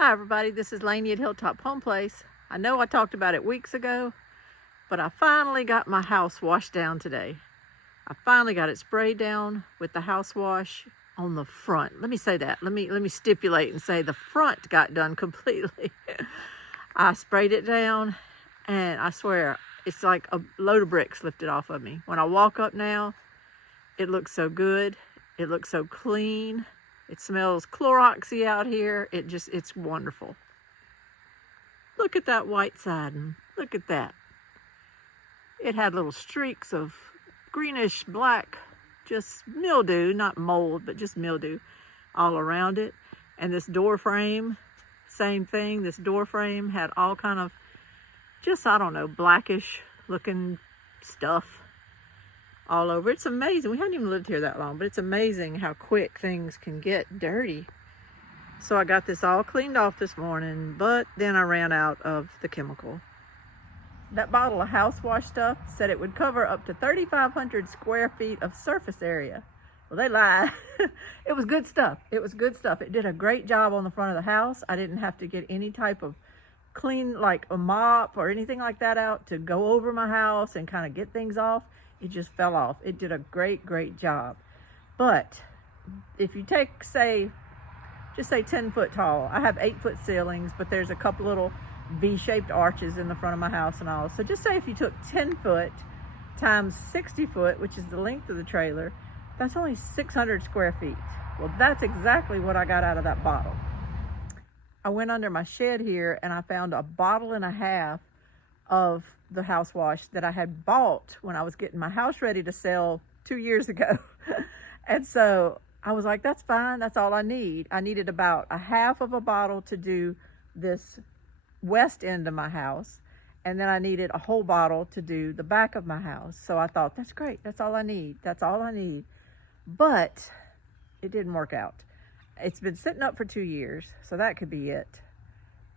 Hi everybody, this is Lainey at Hilltop Home Place. I know I talked about it weeks ago, but I finally got my house washed down today. I finally got it sprayed down with the house wash on the front. Let me say that. Let me stipulate and say the front got done completely. I sprayed it down and I swear it's like a load of bricks lifted off of me. When I walk up now, it looks so good. It looks so clean. It smells Cloroxy out here. It's wonderful. Look at that white siding. Look at that. It had little streaks of greenish black, just mildew, not mold, but just mildew all around it. And this door frame, same thing. This door frame had all kind of just, I don't know, blackish looking stuff all over. It's amazing. We haven't even lived here that long, but it's amazing how quick things can get dirty. So I got this all cleaned off this morning, but then I ran out of the chemical. That bottle of house wash stuff said it would cover up to 3,500 square feet of surface area. Well, they lied. It was good stuff. It was good stuff. It did a great job on the front of the house. I didn't have to get any type of clean, like a mop or anything like that out to go over my house and kind of get things off. It just fell off. It did a great job. But if you take, just say 10 foot tall, I have 8-foot ceilings, but there's a couple little V-shaped arches in the front of my house and all. So just say if you took 10 foot times 60 foot, which is the length of the trailer, that's only 600 square feet. Well, that's exactly what I got out of that bottle. I went under my shed here and I found a bottle and a half of the house wash that I had bought when I was getting my house ready to sell 2 years ago. And so I was like, that's fine. That's all I need. I needed about a half of a bottle to do this west end of my house. And then I needed a whole bottle to do the back of my house. So I thought, that's great. That's all I need. That's all I need. But it didn't work out. It's been sitting up for 2 years. So that could be it.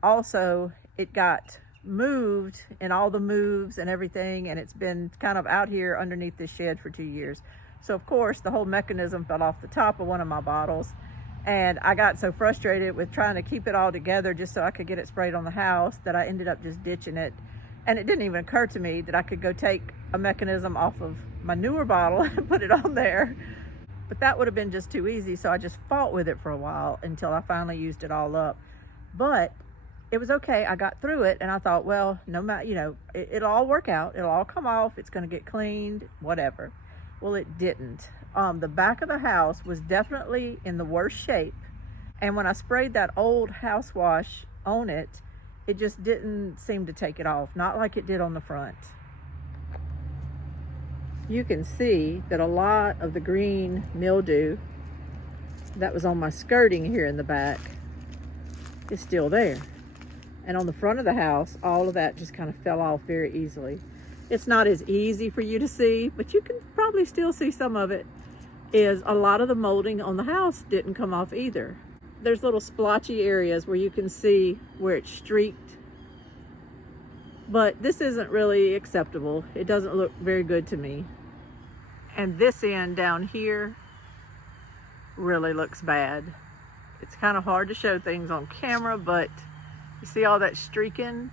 Also, it got moved in all the moves and everything, and it's been kind of out here underneath this shed for 2 years. So of course the whole mechanism fell off the top of one of my bottles, and I got so frustrated with trying to keep it all together just so I could get it sprayed on the house that I ended up just ditching it. And it didn't even occur to me that I could go take a mechanism off of my newer bottle and put it on there, but that would have been just too easy. So I just fought with it for a while until I finally used it all up. But it was okay. I got through it, and I thought, well, no matter, it'll all work out. It'll all come off. It's going to get cleaned, whatever. Well, it didn't. The back of the house was definitely in the worst shape. And when I sprayed that old house wash on it, it just didn't seem to take it off. Not like it did on the front. You can see that a lot of the green mildew that was on my skirting here in the back is still there. And on the front of the house, all of that just kind of fell off very easily. It's not as easy for you to see, but you can probably still see some of it. Is a lot of the molding on the house didn't come off either. There's little splotchy areas where you can see where it's streaked. But this isn't really acceptable. It doesn't look very good to me. And this end down here really looks bad. It's kind of hard to show things on camera, but you see all that streaking?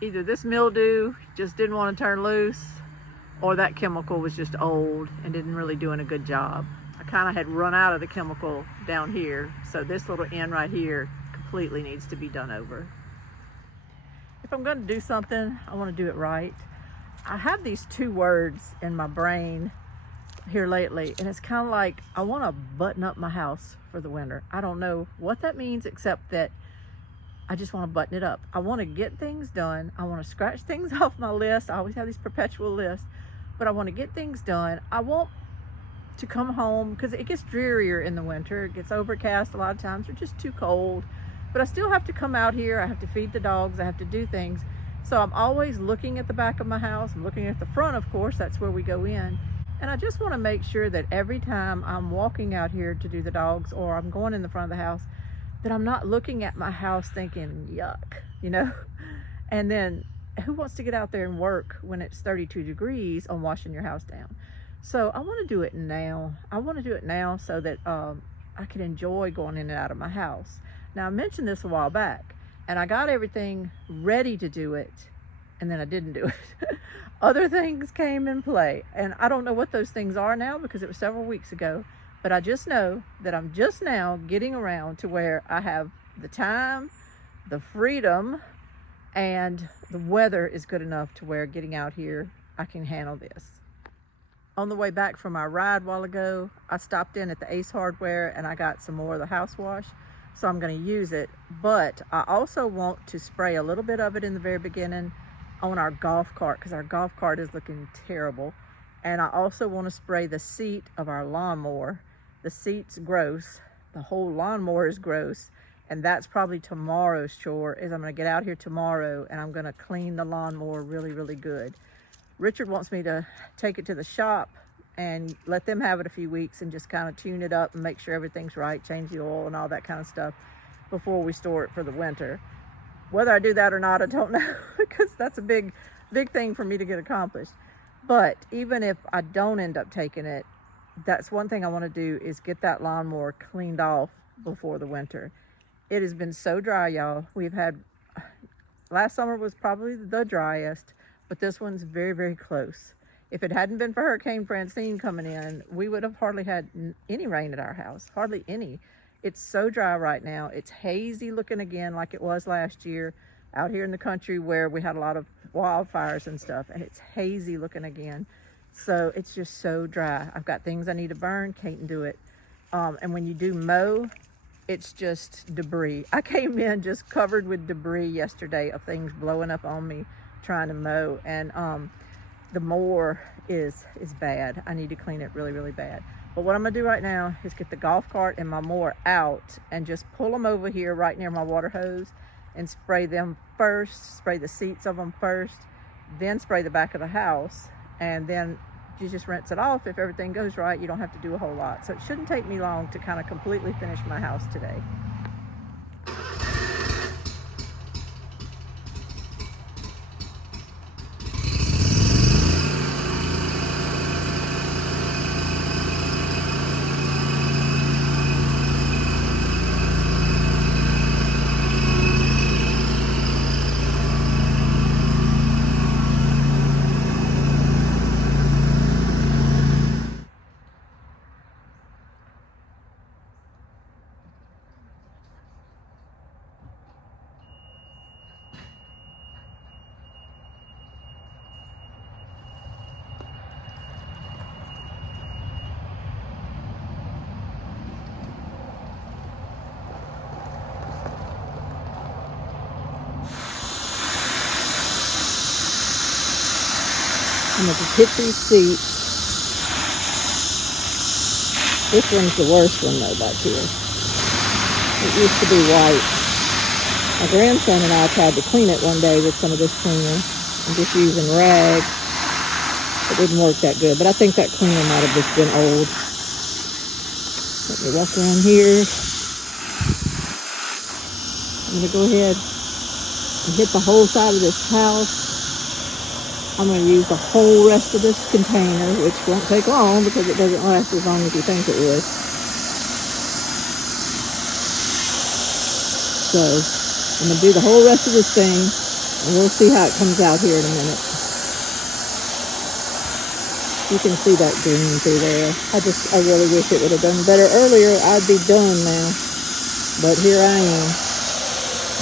Either this mildew just didn't want to turn loose, or that chemical was just old and didn't really doing a good job. I kind of had run out of the chemical down here, so this little end right here completely needs to be done over. If I'm going to do something, I want to do it right. I have these 2 words in my brain here lately, and it's kind of like I want to button up my house for the winter. I don't know what that means, except that I just want to button it up. I want to get things done. I want to scratch things off my list. I always have these perpetual lists, but I want to get things done. I want to come home because it gets drearier in the winter. It gets overcast a lot of times, or just too cold, but I still have to come out here. I have to feed the dogs. I have to do things. So I'm always looking at the back of my house. I'm looking at the front, of course. That's where we go in. And I just want to make sure that every time I'm walking out here to do the dogs, or I'm going in the front of the house, that I'm not looking at my house thinking, yuck, And then who wants to get out there and work when it's 32 degrees on washing your house down? So I want to do it now. I want to do it now so that I could enjoy going in and out of my house. Now, I mentioned this a while back, and I got everything ready to do it, and then I didn't do it. Other things came in play, and I don't know what those things are now because it was several weeks ago, but I just know that I'm just now getting around to where I have the time, the freedom, and the weather is good enough to where getting out here, I can handle this. On the way back from our ride a while ago, I stopped in at the Ace Hardware and I got some more of the house wash. So I'm going to use it, but I also want to spray a little bit of it in the very beginning on our golf cart because our golf cart is looking terrible. And I also want to spray the seat of our lawnmower. The seat's gross. The whole lawnmower is gross. And that's probably tomorrow's chore, is I'm going to get out here tomorrow and I'm going to clean the lawnmower really, really good. Richard wants me to take it to the shop and let them have it a few weeks and just kind of tune it up and make sure everything's right, change the oil and all that kind of stuff before we store it for the winter. Whether I do that or not, I don't know, because that's a big thing for me to get accomplished. But even if I don't end up taking it, that's one thing I want to do is get that lawnmower cleaned off before the winter. It has been so dry, y'all. We've had, last summer was probably the driest, but this one's very, very close. If it hadn't been for Hurricane Francine coming in, we would have hardly had any rain at our house, hardly any. It's so dry right now. It's hazy looking again like it was last year out here in the country where we had a lot of wildfires and stuff, and it's hazy looking again. So it's just so dry. I've got things I need to burn, can't do it. And when you do mow, it's just debris. I came in just covered with debris yesterday of things blowing up on me trying to mow, and the mower is bad. I need to clean it really, really bad. But what I'm gonna do right now is get the golf cart and my mower out and just pull them over here right near my water hose and spray them first, spray the seats of them first, then spray the back of the house, and then you just rinse it off. If everything goes right, you don't have to do a whole lot. So it shouldn't take me long to kind of completely finish my house today. I'm going to hit these seats. This one's the worst one though back here. It used to be white. My grandson and I tried to clean it one day with some of this cleaner and just using rags. It didn't work that good, but I think that cleaner might have just been old. Let me walk around here. I'm going to go ahead and hit the whole side of this house. I'm going to use the whole rest of this container, which won't take long because it doesn't last as long as you think it would. So I'm going to do the whole rest of this thing, and we'll see how it comes out here in a minute. You can see that green through there. I really wish it would have done better earlier. I'd be done now. But here I am,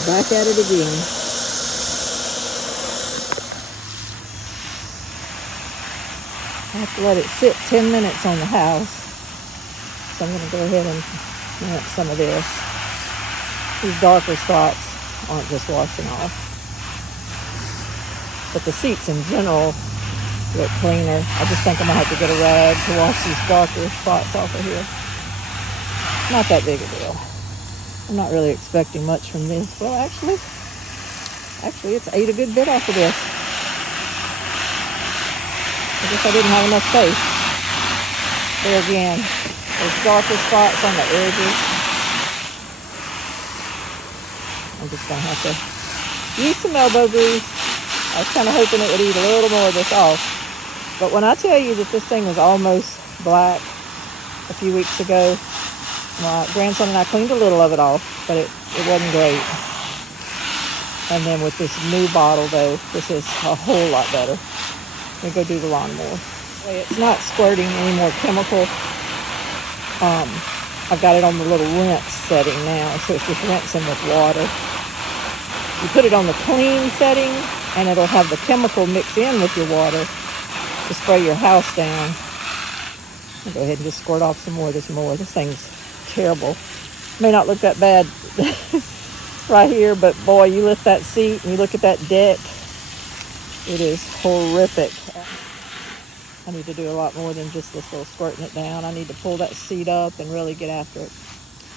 back at it again. I have to let it sit 10 minutes on the house. So I'm going to go ahead and rinse some of this. These darker spots aren't just washing off. But the seats in general look cleaner. I just think I'm going to have to get a rag to wash these darker spots off of here. Not that big a deal. I'm not really expecting much from this. Well, actually, it's ate a good bit off of this. I guess I didn't have enough space. There again, there's darker spots on the edges. I'm just gonna have to use some elbow grease. I was kind of hoping it would eat a little more of this off. But when I tell you that this thing was almost black a few weeks ago, My grandson and I cleaned a little of it off, but it wasn't great. And then with this new bottle, though, this is a whole lot better. Let me go do the lawnmower. It's not squirting any more chemical. I've got it on the little rinse setting now, so it's just rinsing with water. You put it on the clean setting, and it'll have the chemical mix in with your water to spray your house down. I'll go ahead and just squirt off some more of this mower. This thing's terrible. May not look that bad right here, but boy, you lift that seat and you look at that deck, it is horrific. I need to do a lot more than just this little squirting it down. I need to pull that seat up and really get after it.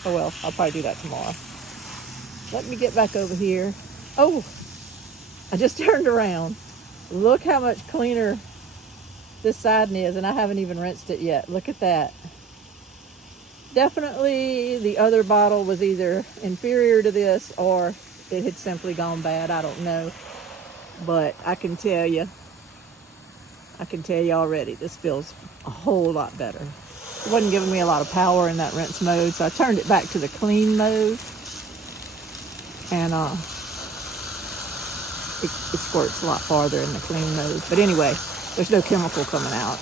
Oh well, I'll probably do that tomorrow. Let me get back over here. Oh, I just turned around. Look how much cleaner this siding is, and I haven't even rinsed it yet. Look at that. Definitely the other bottle was either inferior to this or it had simply gone bad. I don't know. But I can tell you already, this feels a whole lot better. It wasn't giving me a lot of power in that rinse mode, so I turned it back to the clean mode. And it squirts a lot farther in the clean mode. But anyway, there's no chemical coming out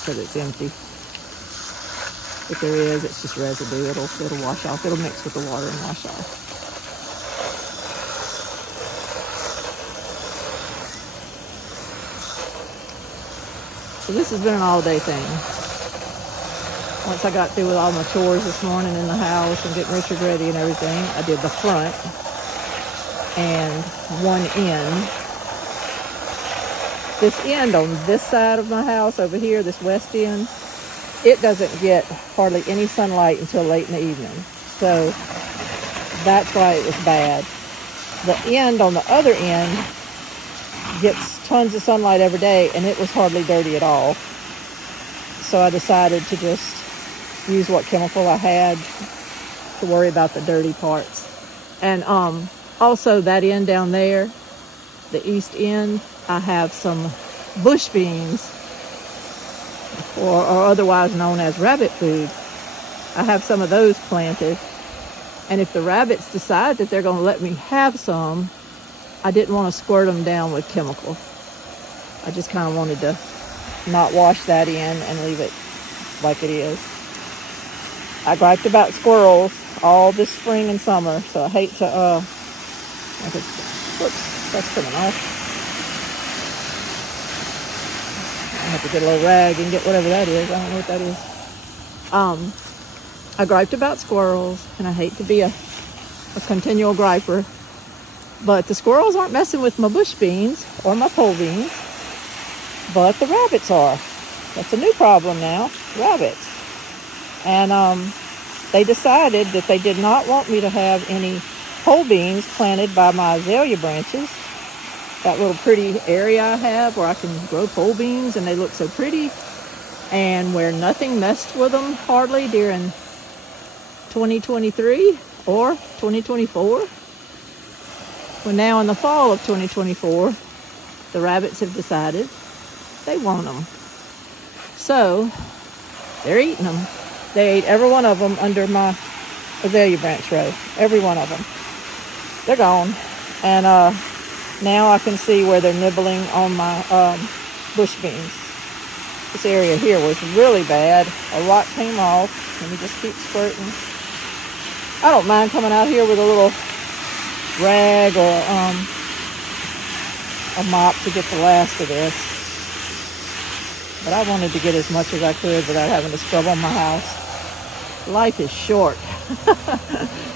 because it's empty. If there is, it's just residue. It'll wash off. It'll mix with the water and wash off. So this has been an all-day thing. Once I got through with all my chores this morning in the house and getting Richard ready and everything, I did the front and one end. This end on this side of my house over here, this west end, it doesn't get hardly any sunlight until late in the evening. So that's why it was bad. The end on the other end gets tons of sunlight every day, and it was hardly dirty at all. So I decided to just use what chemical I had to worry about the dirty parts. And also that end down there, the east end, I have some bush beans, or otherwise known as rabbit food. I have some of those planted, and if the rabbits decide that they're going to let me have some, I didn't want to squirt them down with chemical. I just kind of wanted to not wash that in and leave it like it is. I griped about squirrels all this spring and summer, so I hate to, whoops, that's coming off. I have to get a little rag and get whatever that is. I don't know what that is. I griped about squirrels, and I hate to be a continual griper, but the squirrels aren't messing with my bush beans or my pole beans, but the rabbits are. That's a new problem now, rabbits. And they decided that they did not want me to have any pole beans planted by my azalea branches. That little pretty area I have where I can grow pole beans and they look so pretty, and where nothing messed with them hardly during 2023 or 2024. Well, now in the fall of 2024, the rabbits have decided they want them. So they're eating them. They ate every one of them under my azalea branch row. Every one of them. They're gone. And now I can see where they're nibbling on my bush beans. This area here was really bad. A lot came off. Let me just keep squirting. I don't mind coming out here with a little rag or a mop to get the last of this. But I wanted to get as much as I could without having to scrub on my house. Life is short.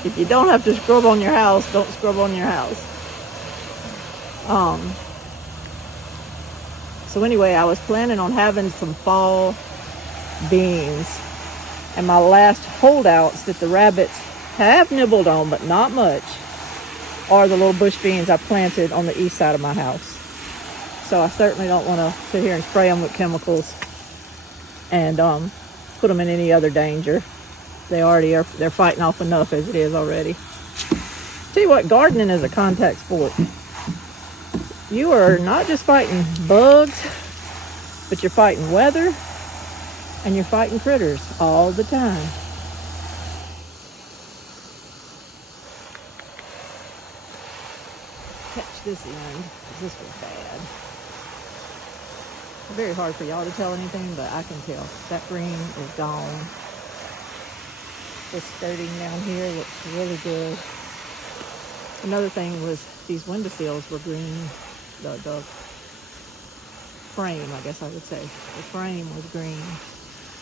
If you don't have to scrub on your house, don't scrub on your house. So anyway, I was planning on having some fall beans. And my last holdouts that the rabbits have nibbled on, but not much, are the little bush beans I planted on the east side of my house. So I certainly don't want to sit here and spray them with chemicals and put them in any other danger. They're fighting off enough as it is already. Tell you what, gardening is a contact sport. You are not just fighting bugs, but you're fighting weather. and you're fighting critters all the time. Catch this end, because this was bad. Very hard for y'all to tell anything, but I can tell. That green is gone. This skirting down here looks really good. Another thing was these windowsills were green. The frame, I guess I would say. The frame was green.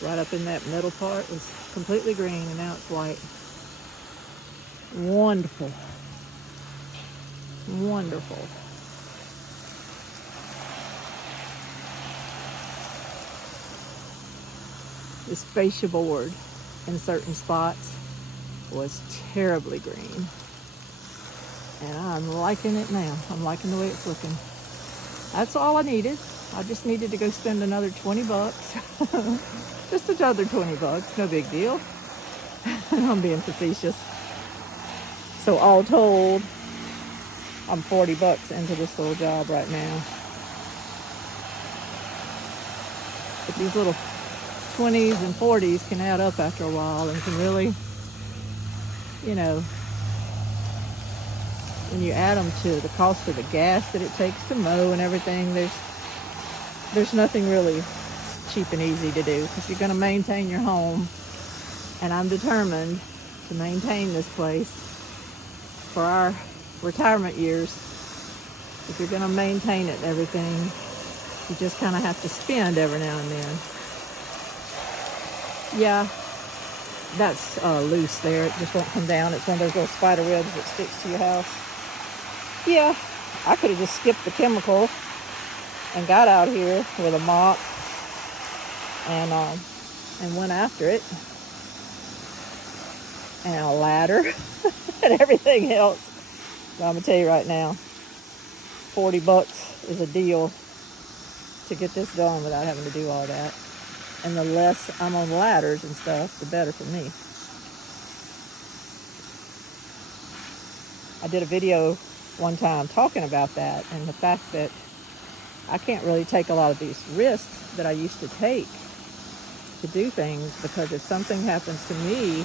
Right up in that middle part was completely green, and now it's white. Wonderful. Wonderful. This fascia board in certain spots was terribly green. And I'm liking it now. I'm liking the way it's looking. That's all I needed. I just needed to go spend another 20 bucks. Just another 20 bucks, no big deal. I'm being facetious. So all told, I'm 40 bucks into this little job right now. But these little 20s and 40s can add up after a while and can really, you know, when you add them to the cost of the gas that it takes to mow and everything, there's nothing really cheap and easy to do, because you're going to maintain your home, and I'm determined to maintain this place for our retirement years. If you're going to maintain it and everything, you just kind of have to spend every now and then. Yeah, that's loose there. It just won't come down. It's one of those little spider webs that sticks to your house. Yeah, I could have just skipped the chemical and got out here with a mop and went after it, and a ladder and everything else. But I'm gonna tell you right now, 40 bucks is a deal to get this done without having to do all that. And the less I'm on ladders and stuff, the better for me. I did a video one time talking about that, and the fact that I can't really take a lot of these risks that I used to take to do things, because if something happens to me,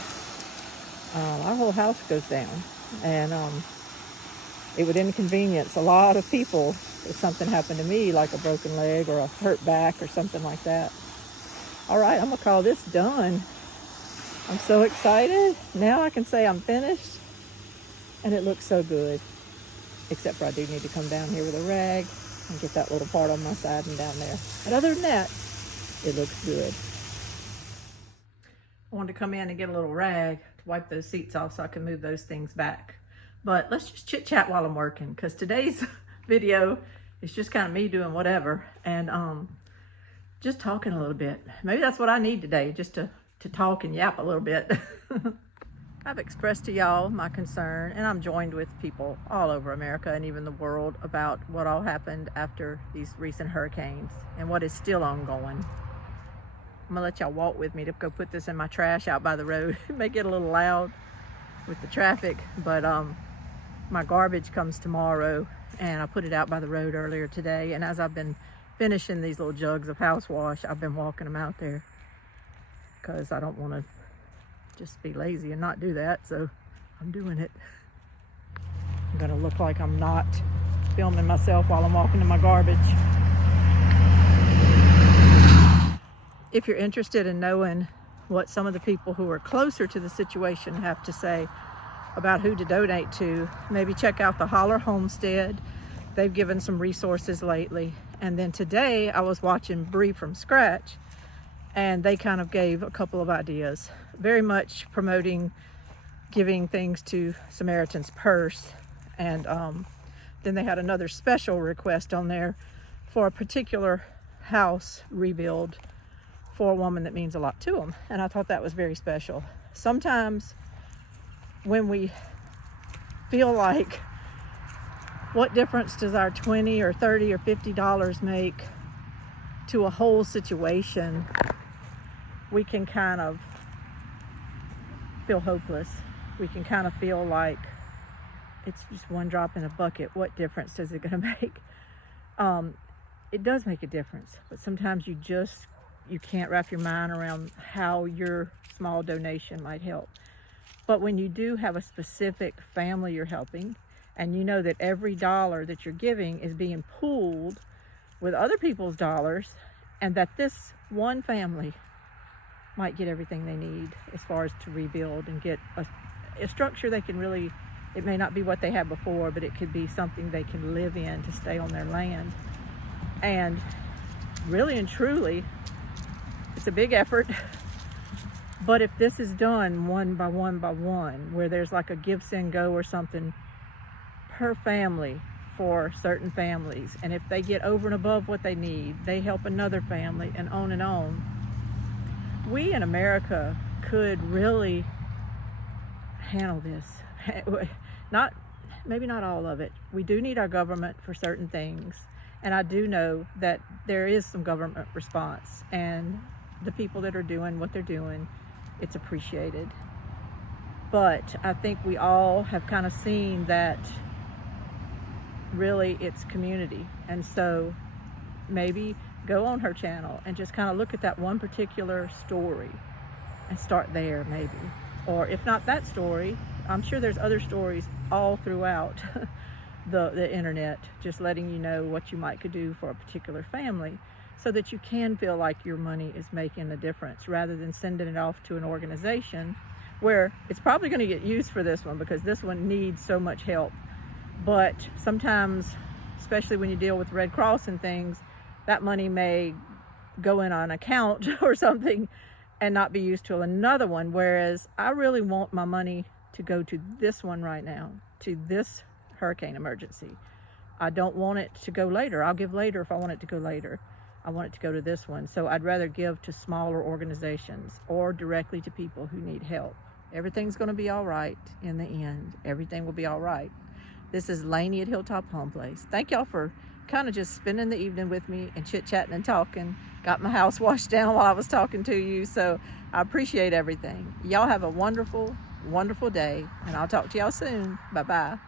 our whole house goes down, and it would inconvenience a lot of people if something happened to me, like a broken leg or a hurt back or something like that. All right, I'm gonna call this done. I'm so excited. Now I can say I'm finished, and it looks so good. Except for I do need to come down here with a rag and get that little part on my side and down there. But other than that, it looks good. I wanted to come in and get a little rag to wipe those seats off so I can move those things back. But let's just chit chat while I'm working, because today's video is just kind of me doing whatever and just talking a little bit. Maybe that's what I need today, just to talk and yap a little bit. I've expressed to y'all my concern, and I'm joined with people all over America and even the world about what all happened after these recent hurricanes and what is still ongoing. I'm gonna let y'all walk with me to go put this in my trash out by the road. It may get a little loud with the traffic, but my garbage comes tomorrow, and I put it out by the road earlier today. And as I've been finishing these little jugs of house wash, I've been walking them out there because I don't want to just be lazy and not do that, so I'm doing it. I'm gonna look like I'm not filming myself while I'm walking to my garbage. If you're interested in knowing what some of the people who are closer to the situation have to say about who to donate to, maybe check out the Holler Homestead. They've given some resources lately. And then today I was watching Bree from Scratch, and they kind of gave a couple of ideas, very much promoting giving things to Samaritan's Purse. And then they had another special request on there for a particular house rebuild for a woman that means a lot to them. And I thought that was very special. Sometimes when we feel like, what difference does our $20 or $30 or $50 make to a whole situation, we can kind of feel hopeless. We can kind of feel like it's just one drop in a bucket. What difference is it going to make? It does make a difference, but sometimes you just you can't wrap your mind around how your small donation might help. But when you do have a specific family you're helping, and you know that every dollar that you're giving is being pooled with other people's dollars, and that this one family might get everything they need as far as to rebuild and get a structure they can really, it may not be what they had before, but it could be something they can live in to stay on their land. And really and truly, it's a big effort. But if this is done one by one by one, where there's like a give, send, go or something per family for certain families, and if they get over and above what they need, they help another family, and on, we in America could really handle this. Maybe not all of it. We do need our government for certain things, and I do know that there is some government response, and the people that are doing what they're doing, it's appreciated. But I think we all have kind of seen that really it's community. And so maybe go on her channel and just kind of look at that one particular story and start there maybe. Or if not that story, I'm sure there's other stories all throughout the internet, just letting you know what you might could do for a particular family, so that you can feel like your money is making a difference, rather than sending it off to an organization where it's probably going to get used for this one, because this one needs so much help. But sometimes, especially when you deal with Red Cross and things, that money may go in an account or something and not be used to another one. Whereas I really want my money to go to this one right now, to this hurricane emergency. I don't want it to go later. I'll give later if I want it to go later. I want it to go to this one. So I'd rather give to smaller organizations or directly to people who need help. Everything's going to be all right in the end. Everything will be all right. This is Lainey at Hilltop Home Place. Thank y'all for kind of just spending the evening with me and chit-chatting and talking. Got my house washed down while I was talking to you, so I appreciate everything. Y'all have a wonderful, wonderful day, and I'll talk to y'all soon. Bye-bye.